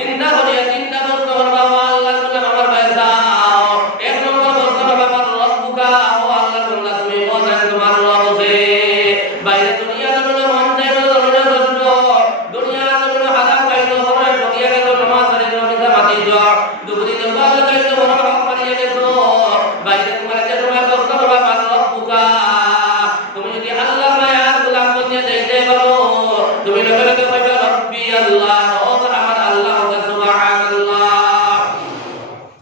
জিন্দা হলিয়া জিন্দা বলতে পারবা আল্লাহ মাটি দাও দুপুরি দরবার লাগাইছো বড় হক মারিয়ে গেছো বাইরে তোমার যে তোমার কষ্ট বাবা মানব বুকা তুমি যদি আল্লাহ মায়ার গোলাম বনিয়ে যাইতে পারো তুমি লগে লগে কইবে রব্বি আল্লাহ ও আমার আল্লাহ সুবহানাল্লাহ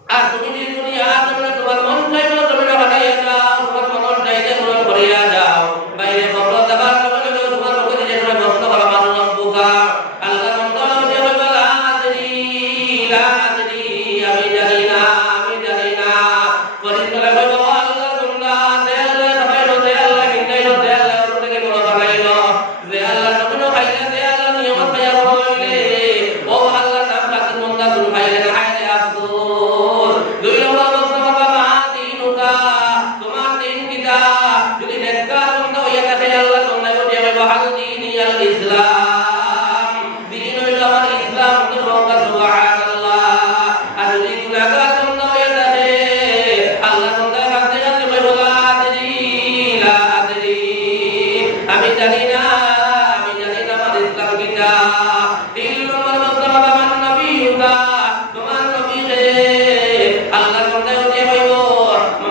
আর তুমি যদি দুনিয়া তুমি তোমার মন চাইলো তুমি বানাইয়া যাও তোমার মন চাইতে তুমি ভরিয়া যাও বাইরে কবর দাবার লগে লগে তোমার মুখে যে তোমার কষ্ট বাবা মানব বুকা আল্লাহ মন্তর যে বলা আদরি আমি জানি না পরিষ্কার হইব আল্লাহ তোমরা দেয়ালে সবাইলো দেয়ালে হিন্দাইলো দেয়ালে ওটাকে বড় বানাইলো যে আল্লাহ নবীনো খাইলে দেয়ালে নিয়ম খাইয়া হইলে ও আল্লাহ নাম বাকি মন্দা তুমি খাইলে না খাইলে আফসোস দুই নম্বর বক্তব্য বাবা দিনুকা তোমার দিন কিতা যদি নেককার বন্ধ হইয়া থাকে আল্লাহ তোমরা ওটা হইব হাল দিনিয়াল ইসলাম দিন হইল আমার ইসলাম তোমরা সুবহানাল্লাহ আর যদি গুনাহগার বন্ধ হইয়া থাকে আল্লাহ তোমরা কাছে কাছে কইব লা আদরি আমি জানি না আমার ইসলাম কিতা তিন নম্বর বক্তব্য আমার নবীকা তোমার নবী রে আল্লাহ তোমরা ওটা কইব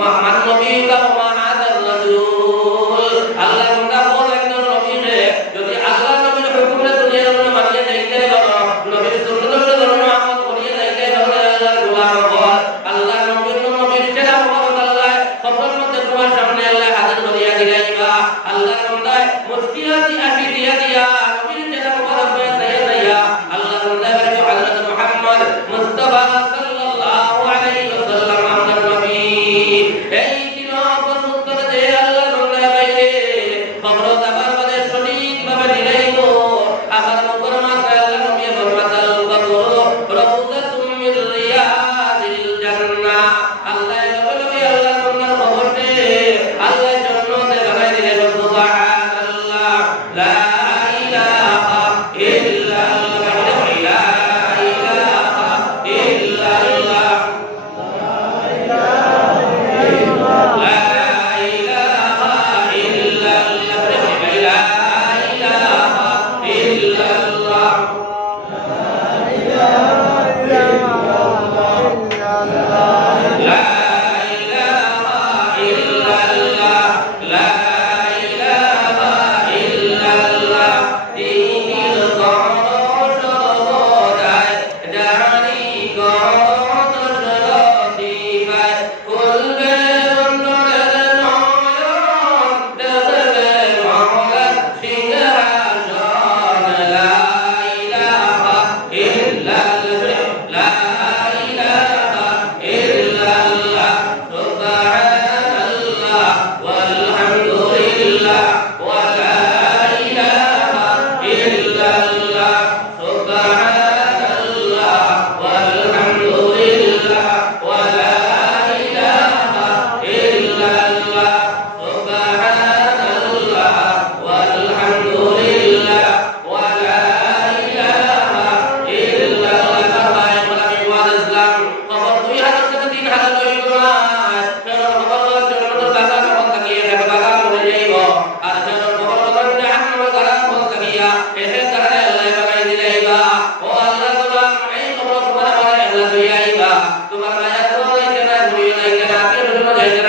আমার নবীকা মুহাম্মাদুর রাসূল আল্লাহ তোমরা বল একজন নবী রে যদি আল্লাহ নবীর হুকুমে দুনিয়ার মধ্যে মানিয়ে যাইতে পারো নবীর সুন্নাত ধর্ম আমল করিয়ে যাইতে পারো আল্লাহর গোলাম হও আল্লাহ নবীর সেরা মুবারক আল্লাহ সবার মধ্যে তোমার সামনে আল্লাহ হাজির করিয়া দিলাইবা আল্লাহ তোমরা মুশকিলাতি আসি দিয়া নবীর সেরা মুবারক দিয়া আল্লাহ তোমরা হযরত মুহাম্মদ মুস্তাফা সাল্লাল্লাহু আলাইহি ওয়াসাল্লাম আমার নবী এই দিনবর উত্তর দে আল্লাহ তোমরা বাইরে কবর দাবার বাদে সঠিকভাবে দিলাইবো আবার মুকররমাত আল্লাহ নবী বরমাতাল কবর রাউদাতুম মির রিয়াদিল জান্নাহ আল্লাহ লগে আল্লাহ তোমরা কবর দে আল্লাহ জান্নাতে বানাই দিলে সুবহানাল্লাহ লা ইলাহা ইল্লাল্লাহ লা ইলাহা ইল্লাল্লাহ লা ইলাহা ইল্লাল্লাহ লা ইলাহা ইল্লাল্লাহ لا إله إلا الله لا إله إلا الله دين القرآن شهداء دعني قرآن شهداء كل بندر نعيان دبر مولا شنها شان لا إله إلا الله لا إله إلا الله سبحان الله والحمد لله ولا إله إلا الله سبحان الله والحمد لله ولا إله إلا الله سبحان الله والحمد لله ولا إله إلا الله ইসলাম খবর 2000 থেকে 3000 হইল না ফের খবর জনগণের দাদা যখন থাকিয়ে দাদা মরে যাইব আর যখন খবর যে আমরা দাদা বল থাকিয়া এহে কারণে আল্লাহ বানাই দিলাইবা ও আল্লাহ গোলাম এই খবর তোমার বানাই আল্লাহ দিয়াইবা তোমার মায়া তো লাইকে না দুই লাইকে না কে বলবো যাইতে